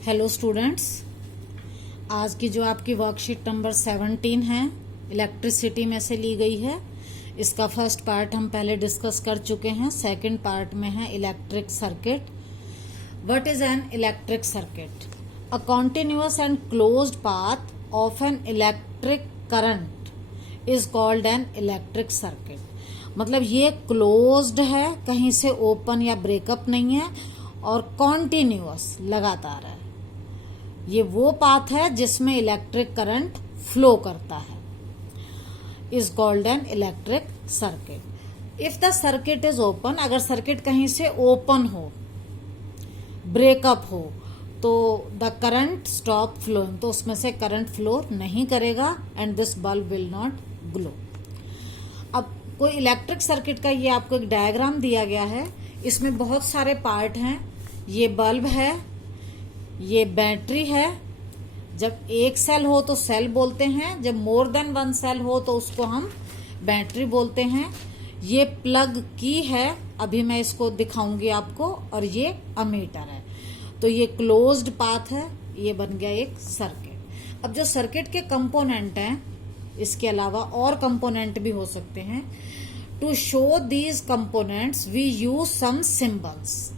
Hello students, आज की जो आपकी वर्कशीट नंबर 17 है इलेक्ट्रिसिटी में से ली गई है। इसका फर्स्ट पार्ट हम पहले डिस्कस कर चुके हैं। सेकंड पार्ट में है electric circuit. What is an electric circuit? A continuous and closed path of an electric current is called an electric circuit. मतलब ये क्लोज्ड है, कहीं से ओपन या ब्रेकअप नहीं है, और कॉन्टिन्यूअस लगातार है। ये वो पाथ है जिसमें इलेक्ट्रिक करंट फ्लो करता है, is called an electric circuit. If the circuit is open, अगर सर्किट कहीं से ओपन हो, ब्रेकअप हो, तो द करंट स्टॉप फ्लोइंग, तो उसमें से करंट फ्लो नहीं करेगा and this bulb will not glow. अब कोई इलेक्ट्रिक सर्किट का ये आपको एक डायग्राम दिया गया है। इसमें बहुत सारे पार्ट हैं। ये बल्ब है, ये बैटरी है। जब एक सेल हो तो सेल बोलते हैं, जब मोर देन वन सेल हो तो उसको हम बैटरी बोलते हैं। ये प्लग की है, अभी मैं इसको दिखाऊंगी आपको, और ये अमीटर है। तो ये क्लोज्ड पाथ है, ये बन गया एक सर्किट। अब जो सर्किट के कंपोनेंट हैं, इसके अलावा और कंपोनेंट भी हो सकते हैं। To show these components we use some symbols.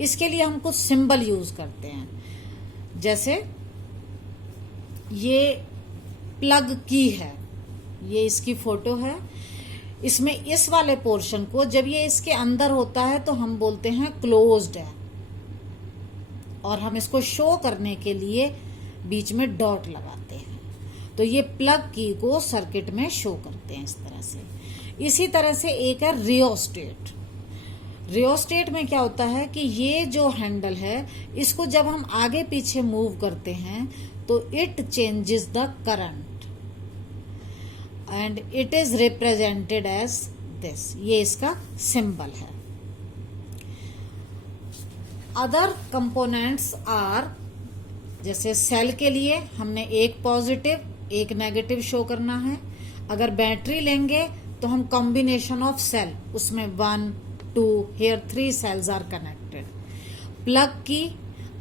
इसके लिए हम कुछ सिंबल यूज करते हैं। जैसे ये प्लग की है, ये इसकी फोटो है। इसमें इस वाले पोर्शन को जब ये इसके अंदर होता है तो हम बोलते हैं क्लोज्ड है, और हम इसको शो करने के लिए बीच में डॉट लगाते हैं। तो ये प्लग की को सर्किट में शो करते हैं इस तरह से। इसी तरह से एक है रियोस्टेट। रियोस्टेट में क्या होता है कि ये जो हैंडल है, इसको जब हम आगे पीछे मूव करते हैं तो it changes the current and it is represented as this. ये इसका सिंबल है। अदर कंपोनेंट्स आर, जैसे सेल के लिए हमने एक पॉजिटिव एक नेगेटिव शो करना है। अगर बैटरी लेंगे तो हम कॉम्बिनेशन ऑफ सेल, उसमें 1 2 here 3 cells are connected। Plug की,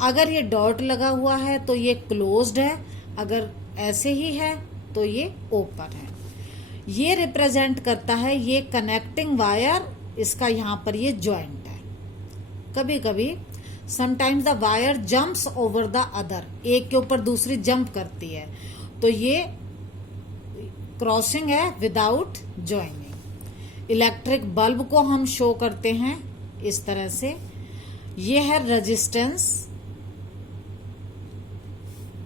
अगर ये डॉट लगा हुआ है तो ये क्लोज्ड है, अगर ऐसे ही है तो ये ओपन है। ये रिप्रेजेंट करता है, ये कनेक्टिंग वायर, इसका यहाँ पर ये जॉइंट है। कभी कभी sometimes the wire jumps over the other, एक के ऊपर दूसरी जंप करती है, तो ये क्रॉसिंग है विदाउट जॉइनिंग। इलेक्ट्रिक बल्ब को हम शो करते हैं इस तरह से। ये है रेजिस्टेंस।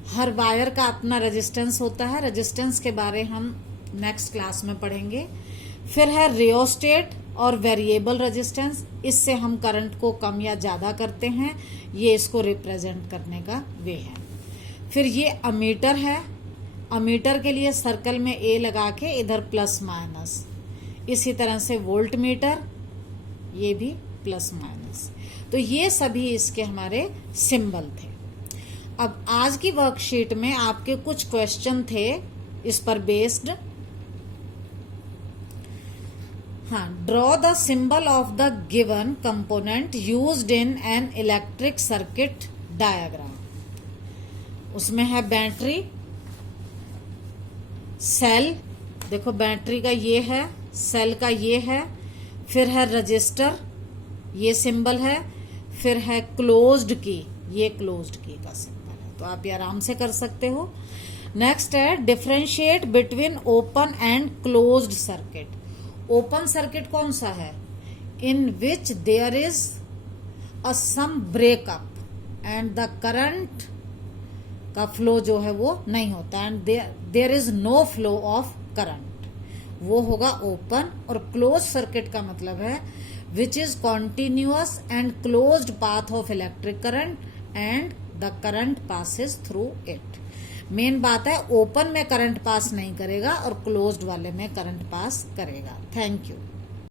हर वायर का अपना रेजिस्टेंस होता है। रेजिस्टेंस के बारे हम नेक्स्ट क्लास में पढ़ेंगे। फिर है रियोस्टेट और वेरिएबल रेजिस्टेंस। इससे हम करंट को कम या ज्यादा करते हैं, ये इसको रिप्रेजेंट करने का वे है। फिर ये अमीटर है। अमीटर के लिए सर्कल में ए लगा के इधर प्लस माइनस। इसी तरह से वोल्ट मीटर, ये भी प्लस माइनस। तो ये सभी इसके हमारे सिंबल थे। अब आज की वर्कशीट में आपके कुछ क्वेश्चन थे इस पर बेस्ड। हाँ, draw the symbol of the given component used in an electric circuit diagram. उसमें है बैटरी, सेल, देखो बैटरी का ये है, सेल का ये है। फिर है रजिस्टर, ये सिंबल है। फिर है क्लोज्ड की, ये क्लोज्ड की का सिंबल है। तो आप ये आराम से कर सकते हो। नेक्स्ट है differentiate between open and closed circuit. Open circuit कौन सा है? In which there is a some breakup and the current का फ्लो जो है वो नहीं होता, and there is no flow of current, वो होगा ओपन। और क्लोज सर्किट का मतलब है which is continuous and closed path of electric current and the current passes through it. मेन बात है, ओपन में करंट पास नहीं करेगा और क्लोज्ड वाले में करंट पास करेगा। Thank you.